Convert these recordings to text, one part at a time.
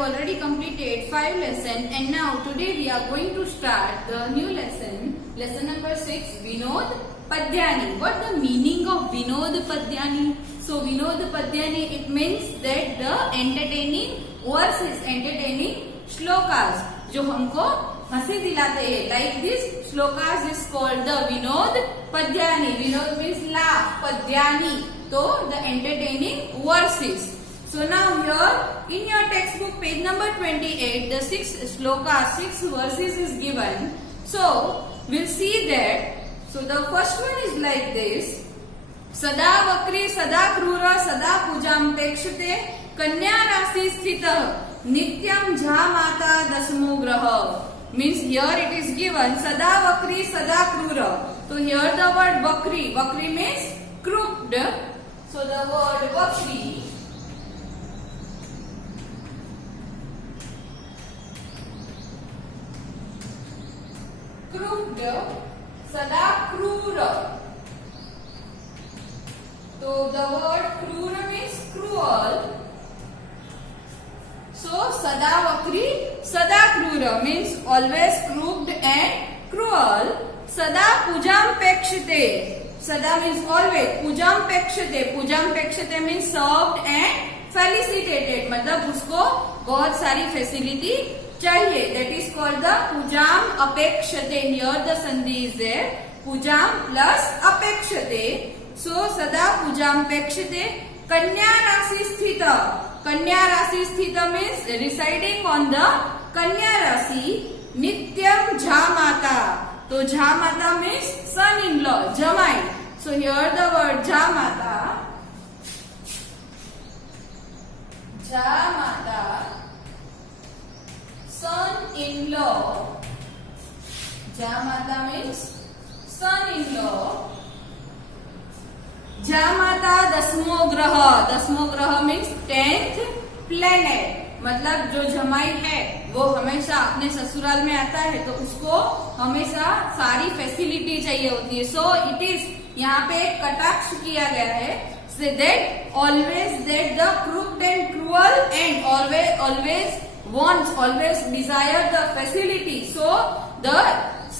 have already completed 5 lessons, and now today we are going to start the new lesson, lesson number 6, Vinod Padyani. What the meaning of Vinod Padyani? So Vinod Padyani, it means that the entertaining verses, entertaining shlokas, जो हमको हंसी दिलाते हैं. Like this shlokas is called the Vinod Padyani. Vinod means laugh, Padyani, so the entertaining verses. So now here in your textbook page number 28, the 6 shlokas, 6 verses is given. So we'll see that. So the first one is like this. सदा वक्री सदा क्रूर सदा पूजाम पेक्षते कन्या राशि स्थित नित्यम झा माता दशमो ग्रह. Means here it is given सदा वक्री सदा क्रूर. So here the word vakri, vakri means crooked. So the word vakri, crooked, sada krura. So the word krura means cruel. So sada vakri, sada krura means always crooked and cruel. Sada pujam pekshite. Sada means always. Pujam pekshite. Pujam pekshite means served and felicitated. मतलब उसको बहुत सारी facility चाहिए. That is called the pujam apekshate. Here the sandhi is there. Pujam plus apekshate. So sada pujam pekshate. Kanya rasi sthita. Kanya rasi sthita means residing on the Kanya rasi. Nityam jha mata. So jha mata means son-in-law, jamai. So here the word jha mata. Jha mata, son-in-law. Jha mata means son-in-law. Jha mata dasmo graha. Dasmo graha means 10th planet. मतलब जो जमाई है वो हमेशा अपने ससुराल में आता है तो उसको हमेशा सारी फैसिलिटी चाहिए होती है. सो इट इज, यहाँ पे एक कटाक्ष किया गया है. Say that always that the crooked and cruel and always wants, always desire the facility. So the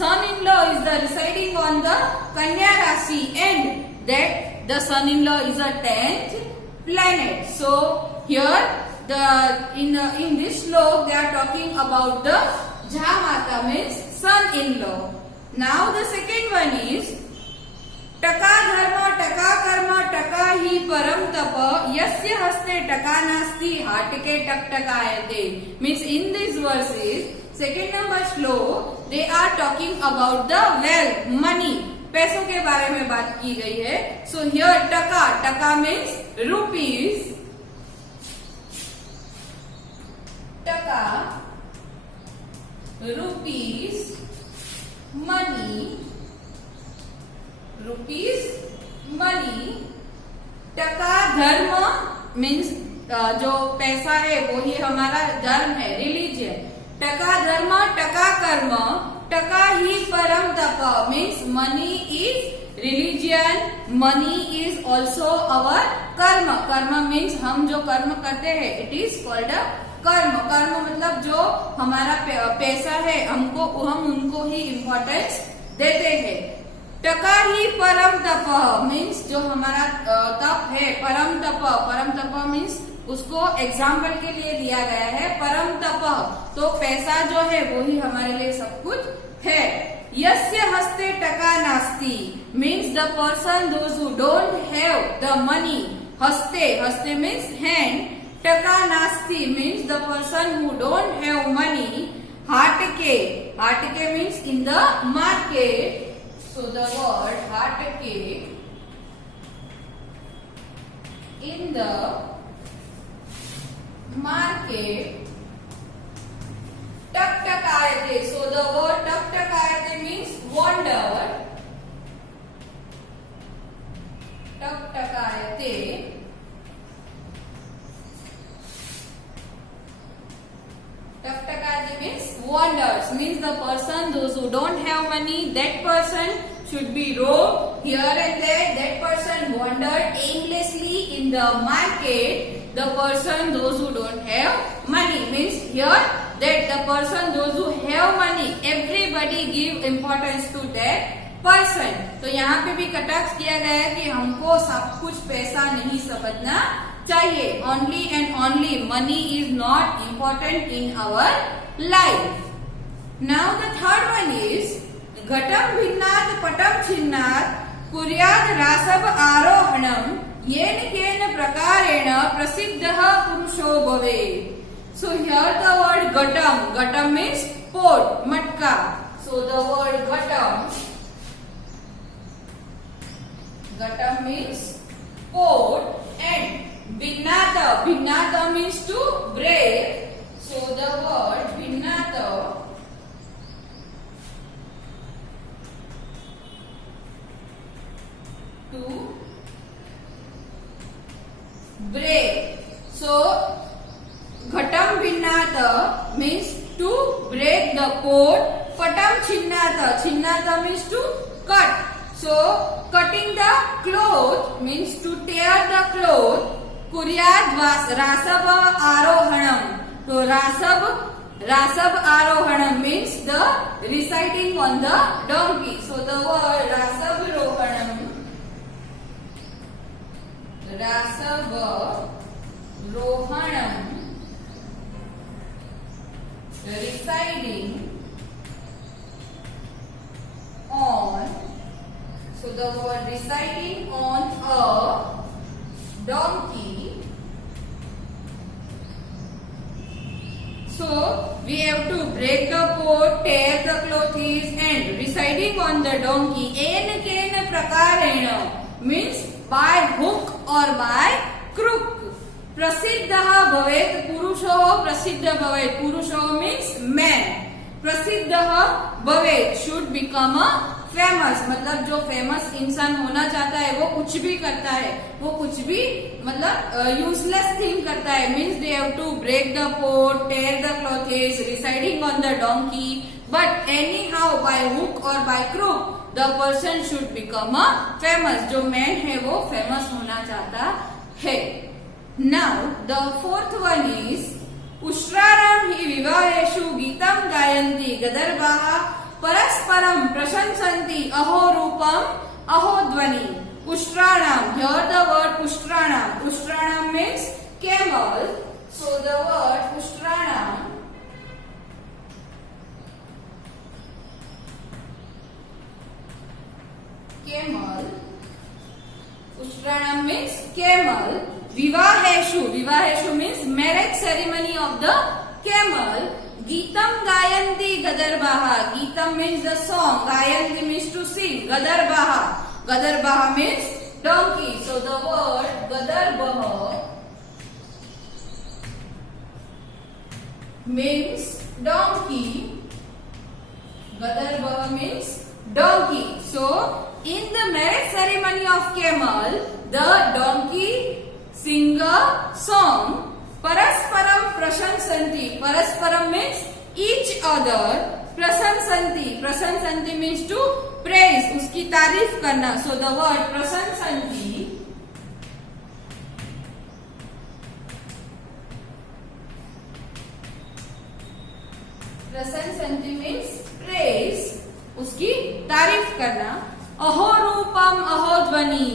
son-in-law is the residing on the Kanya Rashi and that the son-in-law is a 10th planet. So here in this slok they are talking about the Jha Mata means son-in-law. Now the second one is टका धर्म टका कर्म टका ही परम तप यस्य हस्ते टका नास्ति हाटके टकटकायते. Means in these verses, second number श्लोक, they are talking about the wealth, money, पैसों के बारे में बात की गई है. So here टका, टका means rupees. टका, rupees, money. Rupees money. टका धर्म मीन्स जो पैसा है वो ही हमारा धर्म है, रिलीजियन. टका धर्म टका कर्म टका ही परम तप means money is religion, money is also अवर कर्म. कर्म मीन्स हम जो कर्म करते हैं, इट इज कॉल्ड अ कर्म. कर्म मतलब जो हमारा पैसा है हम उनको ही इम्पोर्टेंस देते हैं. टका ही परम तप मीन्स जो हमारा तप है, परम तप. परम तप मीन्स उसको एग्जाम्पल के लिए दिया गया है, परम तप. तो पैसा जो है वो ही हमारे लिए सब कुछ है. यस्य हस्ते टका नास्ति means the person those who don't have the money. हस्ते, हस्ते मीन्स हैंड. टका नास्ति means the person who don't have money. हाटके, हाटके means in the market. So the word hatke in the market. Taktakayate. So the word taktakayate means wander. Taktakayate. Taktakayate means wanders. Means the person, those who don't have money, that person should be roamed here and there. That person wandered aimlessly in the market the person those who don't have money. Means here that the person those who have money, everybody give importance to that person. तो यहाँ पे भी कटाक्ष किया गया है कि हमको सब कुछ पैसा नहीं समझना चाहिए. Only and only money is not important in our life. Now the third one is घटम भिन्नात् पटम छिन्नात् कुर्यात् रासव आरोहणम येन केन प्रकारेण प्रसिद्धः पुरुषो भवेत्. So here the word ghatam. Ghatam means pot, matka. So the word ghatam. Ghatam means pot and bhinnata. Bhinnata means to break. So the word bhinnata to break. So Ghatam Bhinnata means to break the pot. Patam Chinnata. Chinnata means to cut. So cutting the cloth means to tear the cloth. Kuryat Rasava Arohanam. So Rasab Arohanam means the reciting on the donkey. So the word Rasab Rohanam. Rasab Rohanam. Residing on, so the word residing on a donkey. So we have to break the pot, tear the clothes and residing on the donkey. En ken prakarena means by hook or by crook. प्रसिद्धः भवेत् पुरुषः प्रसिद्ध भवेत्. पुरुषः means man. प्रसिद्धः भवेत् should become a famous. मतलब जो फेमस इंसान होना चाहता है वो कुछ भी करता है, वो कुछ भी मतलब यूजलेस थिंग करता है. Means they have to break the pot, tear the clothes, residing on the donkey, but anyhow by hook or by crook the person should become a famous. जो मैन है वो famous होना चाहता है. Now the fourth one is उष्ट्राणां हि विवाहेषु गीतं गायन्ति गदर्भाः परस्परं प्रशंसन्ति अहो रूपम अहो ध्वनि. उष्ट्राणां, here the word उष्ट्राणां. उष्ट्राणां means camel. So the word उष्ट्राणां camel. उष्ट्राणां means camel. Vivaheshu. Vivaheshu means marriage ceremony of the camel. Geetam gayanti gadarbhaha. Geetam means the song. Gayanti means to sing. Gadarbhaha. Gadarbhaha means donkey. So the word gadarbhaha means donkey. Gadarbhaha means donkey. So in the marriage ceremony of camel, the donkey sing a song. Parasparam prashansanti. Parasparam means each other. Prasansanti. Prasansanti means to praise. उसकी तारीफ करना. So the word prasansanti prasansanti means praise. उसकी तारीफ करना. अहो रूपम अहो ध्वनि.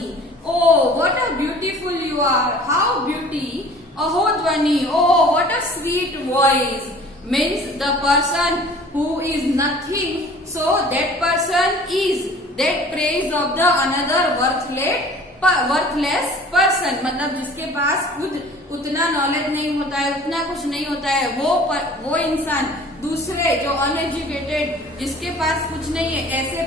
Oh, what a beautiful you are. How beauty. Aho Dvani. Oh, what a sweet voice. Means the person who is nothing. So that person is that praise of the another worthless person. मतलब जिसके पास खुद उतना knowledge नहीं होता है, उतना कुछ नहीं होता है, वो इंसान दूसरे जो अनएजुकेटेड जिसके पास कुछ नहीं है ऐसे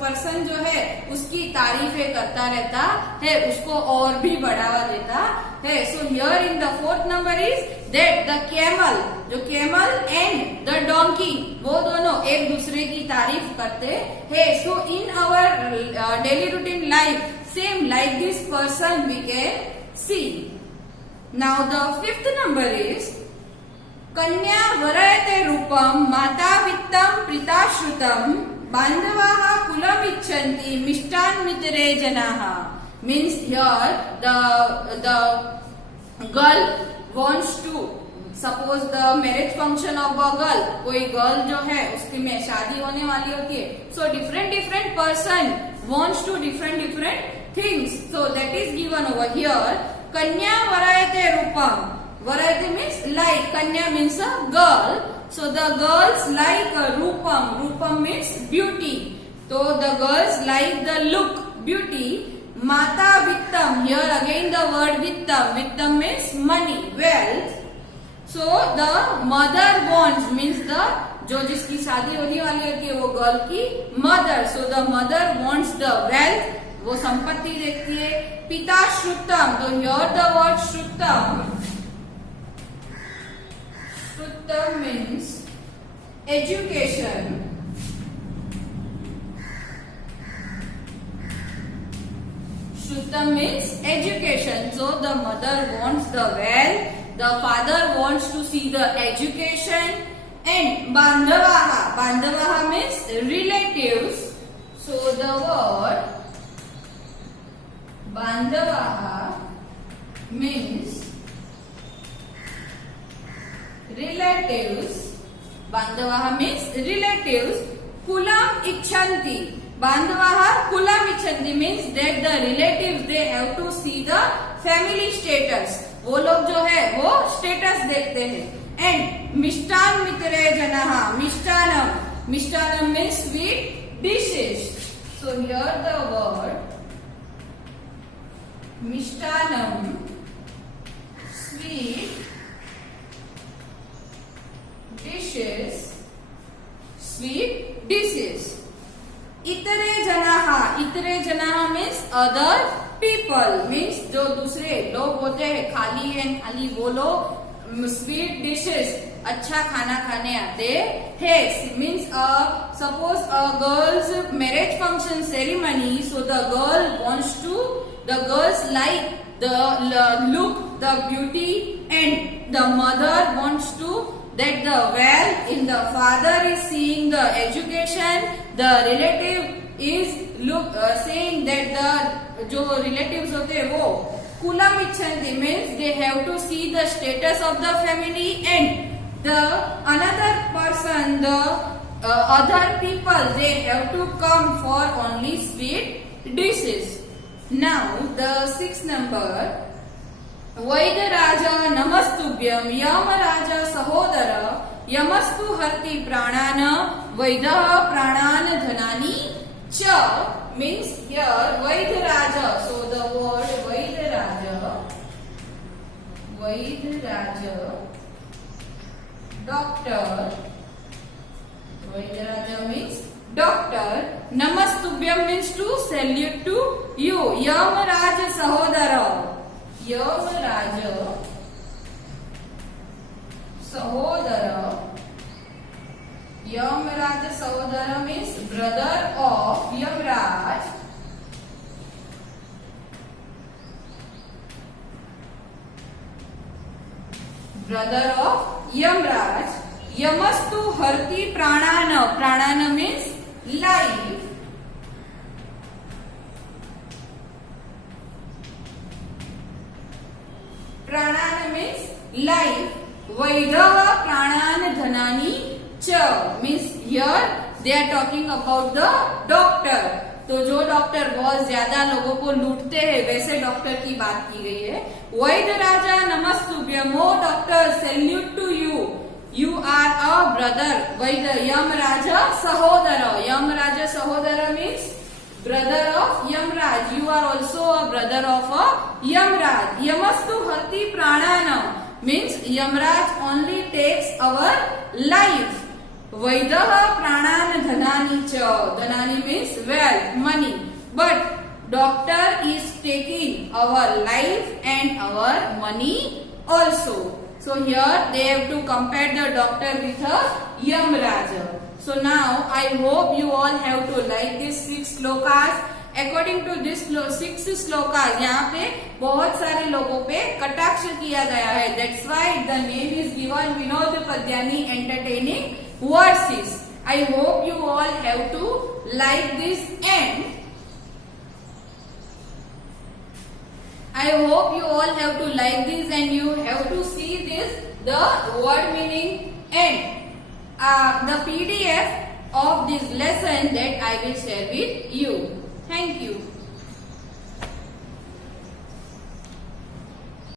पर्सन जो है उसकी तारीफें करता रहता है, उसको और भी बढ़ावा देता है. So here in the fourth number is that the camel, जो कैमल एंड द डोंकी वो दोनों एक दूसरे की तारीफ करते हैं. So in our daily routine life same like this person we can see. Now the fifth number is कन्या वरयते रूपम माता वित्तम प्रीताश्रुतम बांधवाः कुलमिच्छन्ति मिष्टान्मितरे जनाः. Means here the girl wants to, suppose the marriage function of a girl, कोई girl जो है उसकी में शादी होने वाली होती है, so different different person wants to different different things, so that is given over here. कन्या वरायते रूपम, वरायते मीन्स लाइक, कन्या means a girl, so the girls like rupam, rupam means beauty, so the girls like the look, beauty. Mata vittam, here again the word vittam, vittam means money, wealth, so the mother wants means the जो जिसकी शादी होने वाली होती है वो girl की mother, so the mother wants the wealth, वो संपत्ति देखती है. पिता श्रुतम, तो here the word श्रुतम, Shrutam means education. Shrutam means education. So the mother wants the wealth, the father wants to see the education. And Bandhavaha, Bandhavaha means relatives. So the word Bandhavaha means relatives. Bandhavaha means relatives. Kulam ichanti, Bandhavaha kulam ichanti means that the relatives they have to see the family status, वो लोग जो है वो status देखते हैं. And मिष्टान मित्रे जनाहा, मिष्टानम, मिष्टानम means sweet dishes, so here the word मिष्टानम, sweet dishes, sweet dishes. इतरे जनाहा, इतरे जनाहा means other people, means जो दूसरे लोग होते हैं, खाली एंड खाली वो लोग स्वीट डिशेस, अच्छा खाना खाने आते हैं. Means suppose a girl's marriage function ceremony, so the girl wants to, the girls like the look, the beauty, and the mother wants to that the wealth, in the father is seeing the education, the relative is saying that the जो relatives होते हैं वो coulomb इच्छन्ति means they have to see the status of the family, and the another person, the other people, they have to come for only sweet dishes. Now the 6th number, वैदराज नमस्तुभ्यम, Yamraj सहोदर, यमस्तु हर्ति प्राणान, वैदः प्राणान धनानि च, means here वैदराज, so the word वैदराज, वैदराज doctor, वैदराज means doctor, नमस्तुभ्यम means to salute to you, Yamraj सहोदर, यमराज सहोदर, यमराज सहोदर means brother of Yamraj, brother of Yamraj. यमस्तु हरति प्राणान, प्राणान means life, प्राणान means life, वैधव प्राणान धनानि च means here they are talking about the doctor. तो जो doctor बहुत ज्यादा लोगों को लूटते हैं वैसे डॉक्टर की बात की गई है. वैद्य राजा नमस्तुभ्यम, O doctor salute to you, you are a brother. वैद्य यमराज सहोदर, यमराज सहोदर means brother of Yamraj, you are also a brother of a Yamraj. Yamastu harti pranana means Yamraj only takes our life. Vaidah pranan dhanani cha, dhanani means wealth, money, but doctor is taking our life and our money also. So here they have to compare the doctor with a Yamraj. So now I hope you all have to like these 6 slokas. According to this 6 slokas, यहाँ पे बहुत सारे लोगों पे कटाक्ष किया गया है. That's why the name is given Vinod Padyani Entertaining Verses. I hope you all have to like this, and I hope you all have to like this and you have to see this, the word meaning and the PDF of this lesson that I will share with you. Thank you.